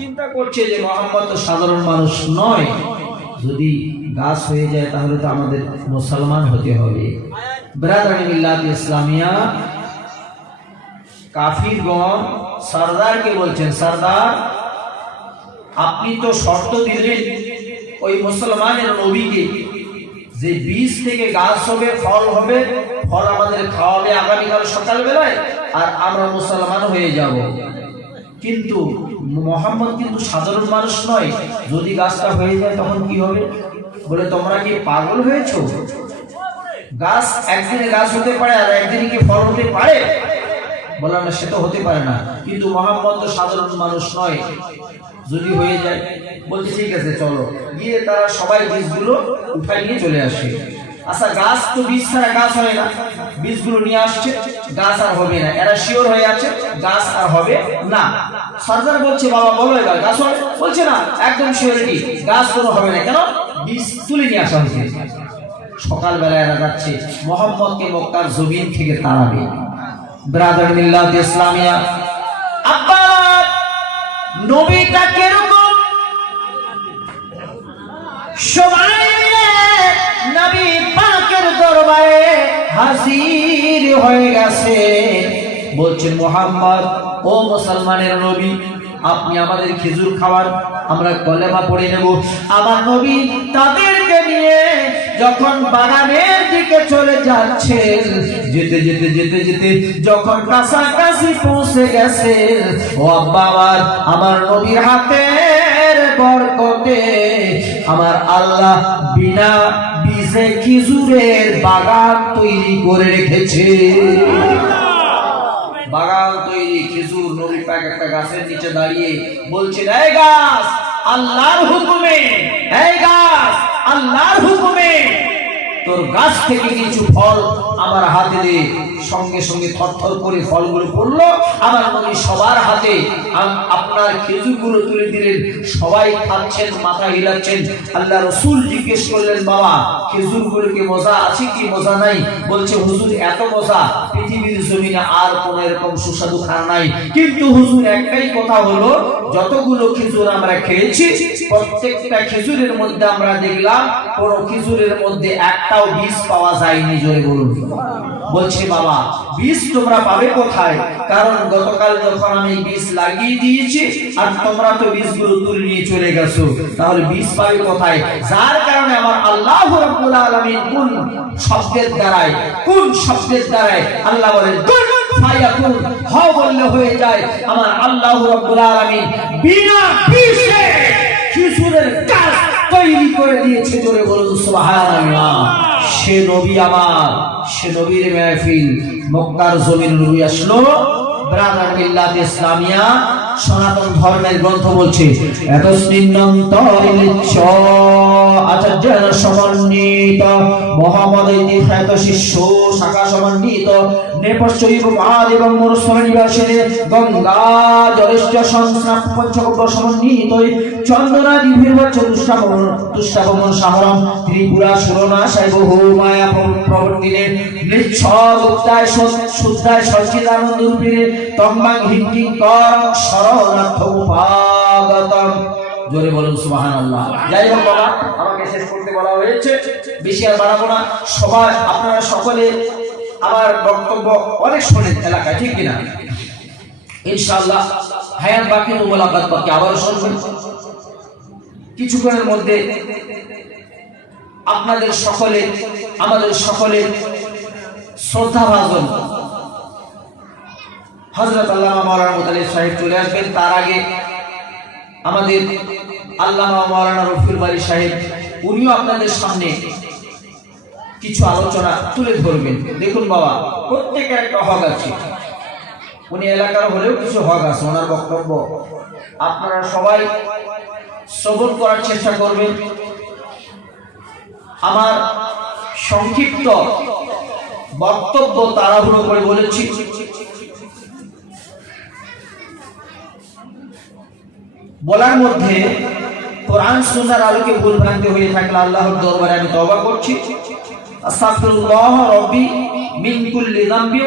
চিন্তা করছে যে মোহাম্মদ তো সাধারণ মানুষ নয়, যদি গাছ হয়ে যায় তাহলে তো আমাদের মুসলমান হতে হবে। ব্রাদারানি মিল্লাত ইসলামিয়া, কাফিরগণ সরদারকে বলছেন, সরদার আপনি তো শর্ত দিলেন ওই মুসলমানের নবীকে যে বীজ থেকে গাছ হবে, ফল হবে, ফল আমাদের খাওয়াবে আগামীকাল সকালবেলায়, আর আমরা মুসলমান হয়ে যাব। কিন্তু মোহাম্মদ কিন্তু সাধারণ মানুষ নয়, যদি গাছটা হয়ে যায় তখন কি হবে? বলে তোমরা কি পাগল হয়েছো? গাছ একদিনে গাছ হতে পারে আর একদিনে কি ফল হতে পারে? বললাম না, সে তো হতে পারে না, কিন্তু মোহাম্মদ তো সাধারণ মানুষ নয়, যদি হয়ে যায়। বলছে ঠিক আছে চলো। গিয়ে তারা সবাই বীজগুলো উঠাই নিয়ে চলে আসে। আচ্ছা, গাছ তো বীজ ছাড়া গাছ হয় না, বীজগুলো নিয়ে আসছে, গাছ আর হবে না। এরা শিওর হয়ে আছে গাছ আর হবে না। সরদার বলছে বাবা বলো এবার গাছ হবে? বলছে না, একদম শিওরিটি গাছ কোনো হবে না। কেন? বীজ তুলে নিয়ে আসা হয়েছে। সকালবেলা এরা যাচ্ছে মোহাম্মদকে মক্কার জমিন থেকে তাড়াবে। ব্রাদার মিল্লাত ইসলামিয়া, আব্বা নবীটা কিরকম? সবাই মিলে নবী পাকের দরবারে হাজির হয়ে গেছে। বলছেন মোহাম্মদ, ও মুসলমানের নবী, আপনি আমাদের খেজুর খাওয়ান, আমরা কলেমা পড়ে নেব। আমার নবী তাদেরকে নিয়ে যখন বাগানের দিকে চলে যাচ্ছেন, যেতে যেতে যেতে যেতে যখন কাছাকাছি পৌঁছে গেছে, ও আব্বা আমার নবীর হাতের বরকতে আমার আল্লাহ বিনা বীজে খেজুরের বাগান তৈরি করে রেখেছে। বাগান তৈরি, খেজুর। নবী পাক একটা গাছের নিচে দাঁড়িয়ে বলছেন, এই গাছ আল্লাহর হুকুমে, এই গাছ আল্লাহর হুকুমে তোর গাছ থেকে কিছু ফল আমার হাতে দে। সঙ্গে সঙ্গে থরথর করে ফলগুলো পড়লো আমার নবী সবার হাতে। আপনার খেজুরগুলো তুলে দিলেন, সবাই খাচ্ছেন, মাথা হিলাচ্ছেন। আল্লাহ রসুল জিজ্ঞেস করলেন, বাবা খেজুরগুলোকে মজা আছে কি মজা নাই? বলছে হুজুর এত মজা পৃথিবীর জমিনে আর কোন এরকম সুস্বাদু খানা নাই। কিন্তু হুজুর একটাই কথা হলো, যতগুলো খেজুর আমরা খেয়েছি প্রত্যেকটা খেজুরের মধ্যে আমরা দেখলাম কোন খেজুরের মধ্যে একটাও বীজ পাওয়া যায়নি। জোরে বলুন। বলছে বাবা বীজ তোমরা পাবে কোথায়? কারণ গতকাল যখন আমি বীজ লাগিয়ে দিয়েছি আর তোমরা তো বীজগুলো তুলে নিয়ে চলে গেছো, তাহলে বীজ পাবে কোথায়? যার কারণে আমার আল্লাহ রাব্বুল আলামিন কোন শব্দের দ্বারায়, কোন শব্দের দ্বারায় আল্লাহ বলেন কুন ফায়াকুন, হও বললে হয়ে যায়। আমার আল্লাহ রাব্বুল আলামিন বিনা বীজে খেজুরের গাছ তৈরি করে দিয়েছে। জোরে বলুন সুবহানাল্লাহ। সে নবী আমার, সে নবীর মাহফিল মক্কার জমিন নবী আসলো। ব্রাদার মিল্লাত ইসলামিয়া, সনাতন ধর্মের গ্রন্থ বলছে এত স্নিগ্ধন্তরিচ্ছ আচার্যের সমন্বিত মহামদ ইতিখ্যাত শিষ্য শাখা সমন্বিত নেপশ্চৈব মহাদ এবং মরুস্থল নিবাসিনী গঙ্গা জলেশ্চ সংস্নাপ পঞ্চগব্য সমন্বিত চন্দনাদি ভীর্বচ্ছ তুষ্টাবমন সাহরম ত্রিপুরা সুরনাশায় বহু মায়া প্রবর্তিনে মৃচ্ছ গুপ্তায় শুদ্ধায় সচ্চিদানন্দ রূপিণে তম্বাং হিংকিং কর শরণার্থ উপাগতম। জোরে বলুন সুবহানাল্লাহ। যাই হোক বাবা, আমাকে শেষ করতে বলা হয়েছে, বেশি আর বাড়াবো না। সবাই আপনারা সকলে আমার বক্তব্য অনেক শোনেন এলাকায়, ঠিক কিনা? ইনশাআল্লাহ হায়াত বাকি তো মোলাকাত বাকি, আবারও শুনবেন। কিছুক্ষণের মধ্যে আপনাদের সকলে, আমাদের সকলে শ্রদ্ধাভাজন হযরত আল্লামা মাওলানা মুতালিব সাহেব চলে আসবেন। তার আগে আমাদের আল্লামা মাওলানা রফিউল বারী সাহেব, উনিও আপনাদের সামনে কিছু আলোচনা তুলে ধরবেন। দেখুন বাবা, প্রত্যেকের একটা হক আছে, উনি এলাকার হলেও কিছু হক আছে। ওনার বক্তব্য আপনারা সবাই শ্রবণ করার চেষ্টা করবেন। আমার সংক্ষিপ্ত বক্তব্য তাড়াহুড়ো করে বলেছি, বলার মধ্যে কোরআন সুন্নাহর আলোকে ভুল ভ্রান্তি হয়ে থাকলে আল্লাহর দরবারে আমি তওবা করছি। আস্তাগফিরুল্লাহ রাব্বি মিন কুল্লি যামবি